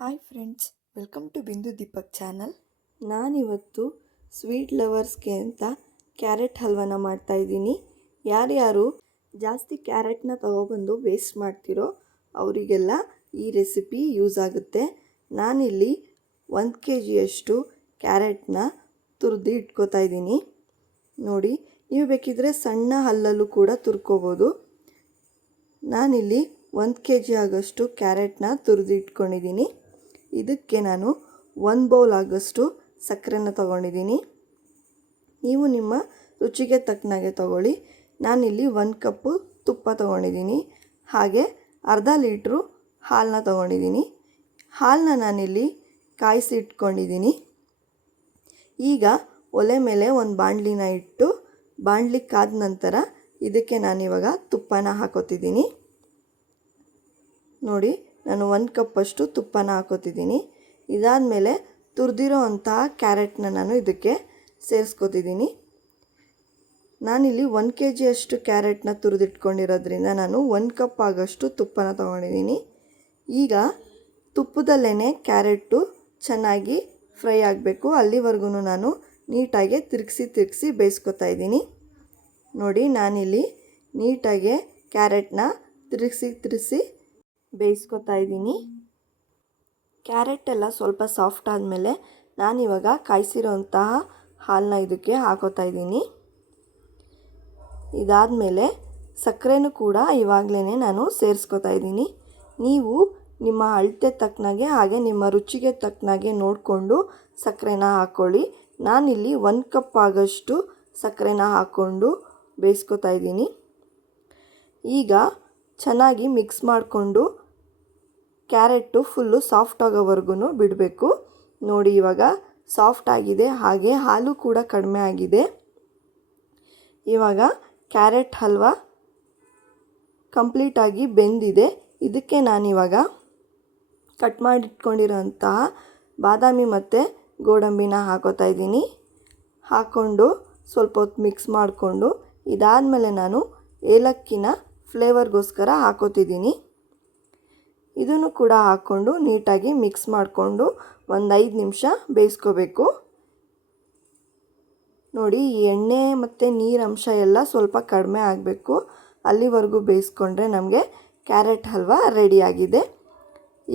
Hi friends, welcome to ಬಿಂದು Deepak channel. ನಾನಿವತ್ತು sweet ಲವರ್ಸ್ಗೆ ಅಂತ ಕ್ಯಾರೆಟ್ ಹಲ್ವನ ಮಾಡ್ತಾಯಿದ್ದೀನಿ. ಯಾರ್ಯಾರು ಜಾಸ್ತಿ ಕ್ಯಾರೆಟ್ನ ತೊಗೊಬಂದು ವೇಸ್ಟ್ ಮಾಡ್ತಿರೋ ಅವರಿಗೆಲ್ಲ ಈ ರೆಸಿಪಿ ಯೂಸ್ ಆಗುತ್ತೆ. ನಾನಿಲ್ಲಿ 1 kg ಕ್ಯಾರೆಟ್ನ ತುರಿದು ಇಟ್ಕೋತಾ ಇದ್ದೀನಿ. ನೋಡಿ, ನೀವು ಬೇಕಿದ್ರೆ ಸಣ್ಣ ಹಲ್ಲಲ್ಲೂ ಕೂಡ ತುರ್ಕೋಬೋದು. ನಾನಿಲ್ಲಿ 1 kg ಆಗೋಷ್ಟು ಕ್ಯಾರೆಟ್ನ ತುರಿದು ಇಟ್ಕೊಂಡಿದ್ದೀನಿ. ಇದಕ್ಕೆ ನಾನು 1 ಬೌಲ್ ಆಗೋಷ್ಟು ಸಕ್ಕರೆನ ತೊಗೊಂಡಿದ್ದೀನಿ. ನೀವು ನಿಮ್ಮ ರುಚಿಗೆ ತಕ್ಕನಾಗೆ ತೊಗೊಳ್ಳಿ. ನಾನಿಲ್ಲಿ 1 ಕಪ್ಪು ತುಪ್ಪ ತೊಗೊಂಡಿದ್ದೀನಿ. ಹಾಗೆ ಅರ್ಧ ಲೀಟ್ರು ಹಾಲನ್ನ ತೊಗೊಂಡಿದ್ದೀನಿ. ಹಾಲನ್ನ ನಾನಿಲ್ಲಿ ಕಾಯಿಸಿ ಇಟ್ಕೊಂಡಿದ್ದೀನಿ. ಈಗ ಒಲೆ ಮೇಲೆ ಒಂದು ಬಾಣಲಿನ ಇಟ್ಟು ಬಾಣಲಿ ಕಾದ ನಂತರ ಇದಕ್ಕೆ ನಾನಿವಾಗ ತುಪ್ಪನ ಹಾಕೋತಿದ್ದೀನಿ. ನೋಡಿ, ನಾನು 1 ಕಪ್ಪಷ್ಟು ತುಪ್ಪನ ಹಾಕೋತಿದ್ದೀನಿ. ಇದಾದಮೇಲೆ ತುರಿದಿರೋ ಅಂತಹ ಕ್ಯಾರೆಟ್ನ ನಾನು ಇದಕ್ಕೆ ಸೇರಿಸ್ಕೋತಿದ್ದೀನಿ. ನಾನಿಲ್ಲಿ 1 kg ಕ್ಯಾರೆಟ್ನ ತುರಿದಿಟ್ಕೊಂಡಿರೋದ್ರಿಂದ ನಾನು 1 ಕಪ್ ಆಗೋಷ್ಟು ತುಪ್ಪನ ತೊಗೊಂಡಿದ್ದೀನಿ. ಈಗ ತುಪ್ಪದಲ್ಲೇ ಕ್ಯಾರೆಟು ಚೆನ್ನಾಗಿ ಫ್ರೈ ಆಗಬೇಕು. ಅಲ್ಲಿವರೆಗೂ ನಾನು ನೀಟಾಗಿ ತಿರುಗಿಸಿ ಬೇಯಿಸ್ಕೊತಾ ಇದ್ದೀನಿ. ನೋಡಿ, ನಾನಿಲ್ಲಿ ನೀಟಾಗಿ ಕ್ಯಾರೆಟ್ನ ತಿರುಗಿಸಿ ಬೇಯಿಸ್ಕೊತಾ ಇದ್ದೀನಿ. ಕ್ಯಾರೆಟ್ ಎಲ್ಲ ಸ್ವಲ್ಪ ಸಾಫ್ಟ್ ಆದಮೇಲೆ ನಾನಿವಾಗ ಕಾಯಿಸಿರೋಂತಹ ಹಾಲನ್ನ ಇದಕ್ಕೆ ಹಾಕೋತಾ ಇದ್ದೀನಿ. ಇದಾದಮೇಲೆ ಸಕ್ಕರೆನೂ ಕೂಡ ಇವಾಗಲೇ ನಾನು ಸೇರಿಸ್ಕೊತಾ ಇದ್ದೀನಿ. ನೀವು ನಿಮ್ಮ ಅಳತೆ ತಕ್ಕನಾಗೆ ಹಾಗೆ ನಿಮ್ಮ ರುಚಿಗೆ ತಕ್ಕನಾಗೆ ನೋಡಿಕೊಂಡು ಸಕ್ಕರೆನ ಹಾಕ್ಕೊಳ್ಳಿ. ನಾನಿಲ್ಲಿ 1 ಕಪ್ ಆಗೋಷ್ಟು ಸಕ್ಕರೆನ ಹಾಕ್ಕೊಂಡು ಬೇಯಿಸ್ಕೊತಾ ಇದ್ದೀನಿ. ಈಗ ಚೆನ್ನಾಗಿ ಮಿಕ್ಸ್ ಮಾಡಿಕೊಂಡು ಕ್ಯಾರೆಟು ಫುಲ್ಲು ಸಾಫ್ಟ್ ಆಗೋವರೆಗೂ ಬಿಡಬೇಕು. ನೋಡಿ, ಇವಾಗ ಸಾಫ್ಟ್ ಆಗಿದೆ, ಹಾಗೆ ಹಾಲು ಕೂಡ ಕಡಿಮೆ ಆಗಿದೆ. ಇವಾಗ ಕ್ಯಾರೆಟ್ ಹಲ್ವ ಕಂಪ್ಲೀಟಾಗಿ ಬೆಂದಿದೆ. ಇದಕ್ಕೆ ನಾನಿವಾಗ ಕಟ್ ಮಾಡಿಟ್ಕೊಂಡಿರೋಂತಹ ಬಾದಾಮಿ ಮತ್ತು ಗೋಡಂಬಿನ ಹಾಕೋತಾ ಇದ್ದೀನಿ. ಹಾಕ್ಕೊಂಡು ಸ್ವಲ್ಪ ಹೊತ್ತು ಮಿಕ್ಸ್ ಮಾಡಿಕೊಂಡು ಇದಾದಮೇಲೆ ನಾನು ಏಲಕ್ಕಿನ ಫ್ಲೇವರ್ಗೋಸ್ಕರ ಹಾಕೋತಿದ್ದೀನಿ. ಇದನ್ನು ಕೂಡ ಹಾಕ್ಕೊಂಡು ನೀಟಾಗಿ ಮಿಕ್ಸ್ ಮಾಡಿಕೊಂಡು ಒಂದು 5 ನಿಮಿಷ ಬೇಯಿಸ್ಕೋಬೇಕು. ನೋಡಿ, ಈ ಎಣ್ಣೆ ಮತ್ತು ನೀರಂಶ ಎಲ್ಲ ಸ್ವಲ್ಪ ಕಡಿಮೆ ಆಗಬೇಕು. ಅಲ್ಲಿವರೆಗೂ ಬೇಯಿಸ್ಕೊಂಡ್ರೆ ನಮಗೆ ಕ್ಯಾರೆಟ್ ಹಲ್ವ ರೆಡಿಯಾಗಿದೆ.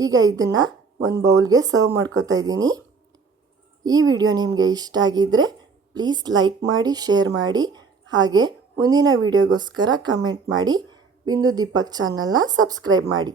ಈಗ ಇದನ್ನು ಒಂದು ಬೌಲ್ಗೆ ಸರ್ವ್ ಮಾಡ್ಕೋತಾ ಇದ್ದೀನಿ. ಈ ವಿಡಿಯೋ ನಿಮಗೆ ಇಷ್ಟ ಆಗಿದ್ದರೆ ಪ್ಲೀಸ್ ಲೈಕ್ ಮಾಡಿ, ಶೇರ್ ಮಾಡಿ, ಹಾಗೆ ಮುಂದಿನ ವಿಡಿಯೋಗೋಸ್ಕರ ಕಮೆಂಟ್ ಮಾಡಿ. ಬಿಂದು ದೀಪಕ್ ಚಾನಲ್ನ ಸಬ್ಸ್ಕ್ರೈಬ್ ಮಾಡಿ.